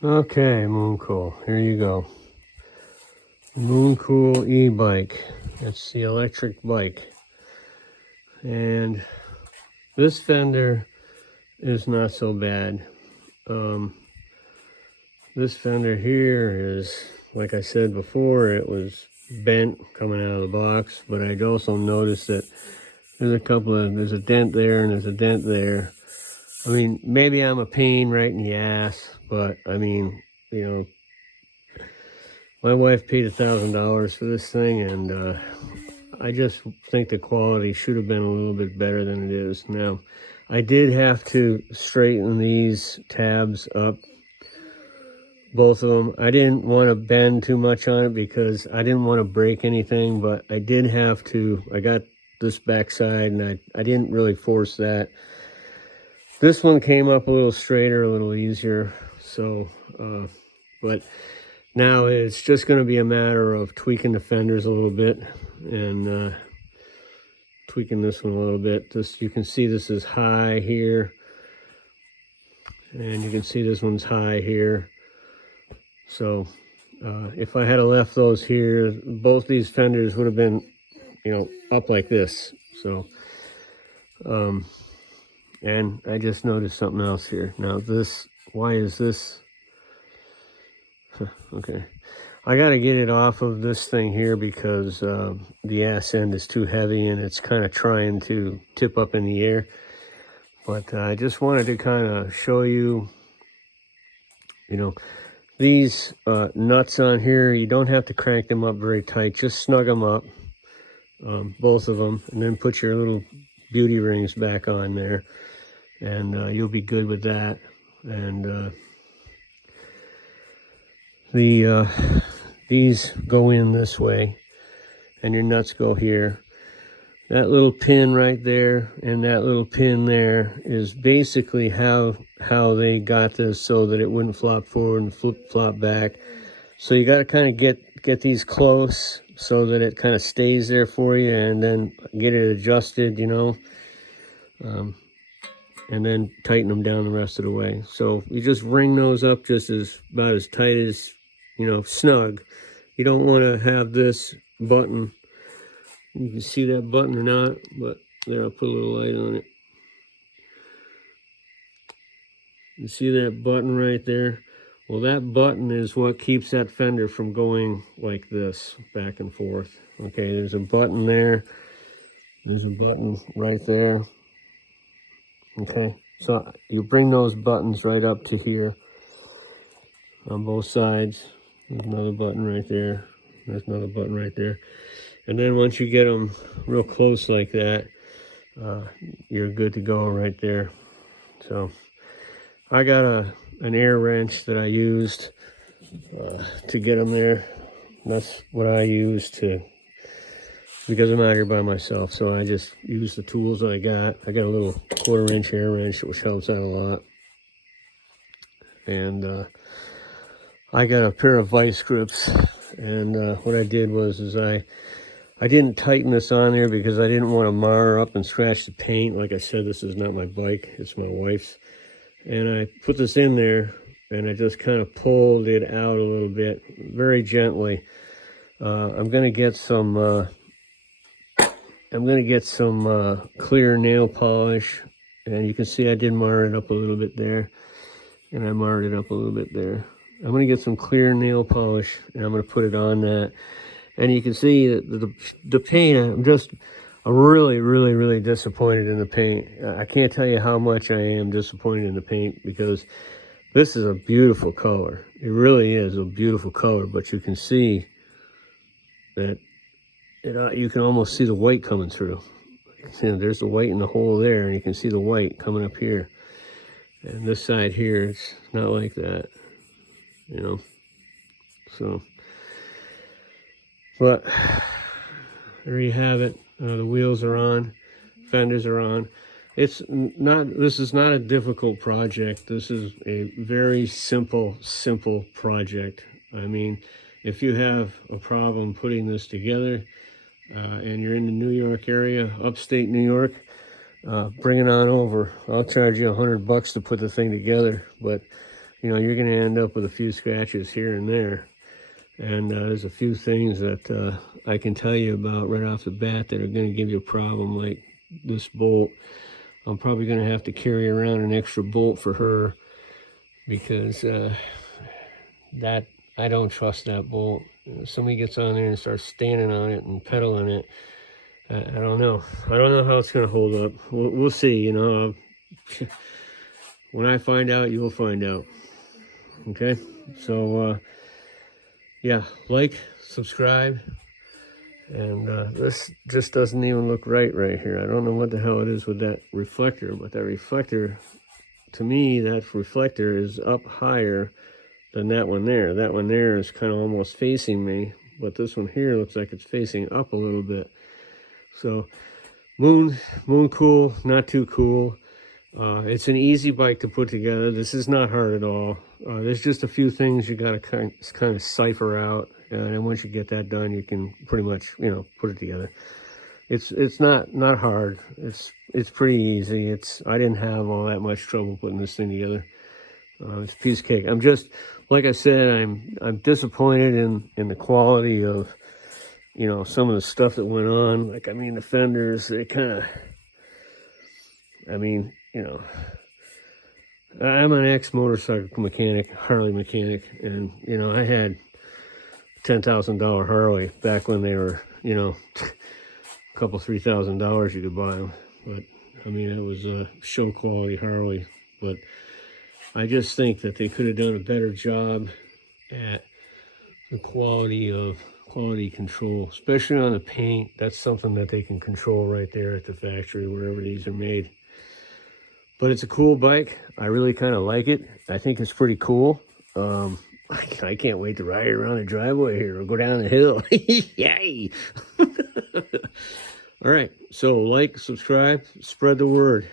Okay, Mooncool, here you go. Mooncool e-bike. It's the electric bike. And this fender is not so bad. This fender here is, like I said before, it was bent coming out of the box, but I'd also noticed that there's a dent there and there's a dent there. I mean, maybe I'm a pain right in the ass, but I mean, you know, my wife paid $1,000 for this thing, and I just think the quality should have been a little bit better than it is. Now, I did have to straighten these tabs up, both of them. I didn't want to bend too much on it because I didn't want to break anything, but I did have to. I got this backside, and I didn't really force that. This one came up a little straighter, a little easier. So, but now it's just going to be a matter of tweaking the fenders a little bit and tweaking this one a little bit. You can see this is high here, and you can see this one's high here. So if I had left those here, both these fenders would have been, you know, up like this. So, and I just noticed something else here. Now why is this? Okay, I got to get it off of this thing here because the ass end is too heavy and it's kind of trying to tip up in the air. But I just wanted to kind of show you, you know, these nuts on here, you don't have to crank them up very tight. Just snug them up, both of them, and then put your little beauty rings back on there, and you'll be good with that. And these go in this way, and your nuts go here. That little pin right there and that little pin there is basically how they got this so that it wouldn't flop forward and flop back. So you got to kind of get these close so that it kind of stays there for you, and then get it adjusted, you know, and then tighten them down the rest of the way. So you just ring those up just about as tight as, you know, snug. You don't want to have this button. You can see that button or not, but there, I'll put a little light on it. You see that button right there? Well, that button is what keeps that fender from going like this, back and forth. Okay, there's a button there. There's a button right there. Okay, so you bring those buttons right up to here on both sides. There's another button right there. There's another button right there. And then once you get them real close like that, you're good to go right there. So I got an air wrench that I used to get them there. That's what I use because I'm out here by myself. So I just use the tools that I got. I got a little 1/4-inch air wrench, which helps out a lot. And I got a pair of vice grips. And what I did was I didn't tighten this on there because I didn't want to mar up and scratch the paint. Like I said, this is not my bike, it's my wife's. And I put this in there and I just kind of pulled it out a little bit, very gently. I'm gonna get some clear nail polish, and you can see I did mar it up a little bit there, and I marred it up a little bit there. I'm gonna get some clear nail polish and I'm gonna put it on that. And you can see that the paint, I'm really disappointed in the paint. I can't tell you how much I am disappointed in the paint, because this is a beautiful color. It really is a beautiful color, but you can see that you can almost see the white coming through. You know, there's the white in the hole there, and you can see the white coming up here. And this side here, it's not like that, you know. So, but there you have it. The wheels are on, fenders are on. This is not a difficult project. This is a very simple project. I mean, if you have a problem putting this together and you're in the New York area, upstate New York, bring it on over. I'll charge you $100 to put the thing together, but you know, you're going to end up with a few scratches here and there. And there's a few things that I can tell you about right off the bat that are going to give you a problem, like this bolt. I'm probably going to have to carry around an extra bolt for her, because that, I don't trust that bolt. If somebody gets on there and starts standing on it and pedaling it, I don't know. I don't know how it's going to hold up. We'll see, you know. When I find out, you'll find out. Okay? So, yeah, like, subscribe. And this just doesn't even look right here. I don't know what the hell it is with that reflector, but that reflector, to me, that reflector is up higher than that one there. That one there is kind of almost facing me, but this one here looks like it's facing up a little bit. So moon cool, not too cool. It's an easy bike to put together. This is not hard at all. There's just a few things you got to kind of cipher out, and once you get that done, you can pretty much, you know, put it together. It's not hard. It's pretty easy. I didn't have all that much trouble putting this thing together. It's a piece of cake. I'm just, like I said, I'm disappointed in the quality of, you know, some of the stuff that went on. Like, I mean, the fenders, they kind of, I mean, you know, I'm an ex-motorcycle mechanic, Harley mechanic, and, you know, I had $10,000 Harley back when they were, you know, a couple, $3,000 you could buy them. But, I mean, it was a show quality Harley. But I just think that they could have done a better job at the quality control, especially on the paint. That's something that they can control right there at the factory, wherever these are made. But it's a cool bike. I really kind of like it. I think it's pretty cool. I can't wait to ride it around the driveway here or go down the hill. Yay! All right, so like, subscribe, spread the word.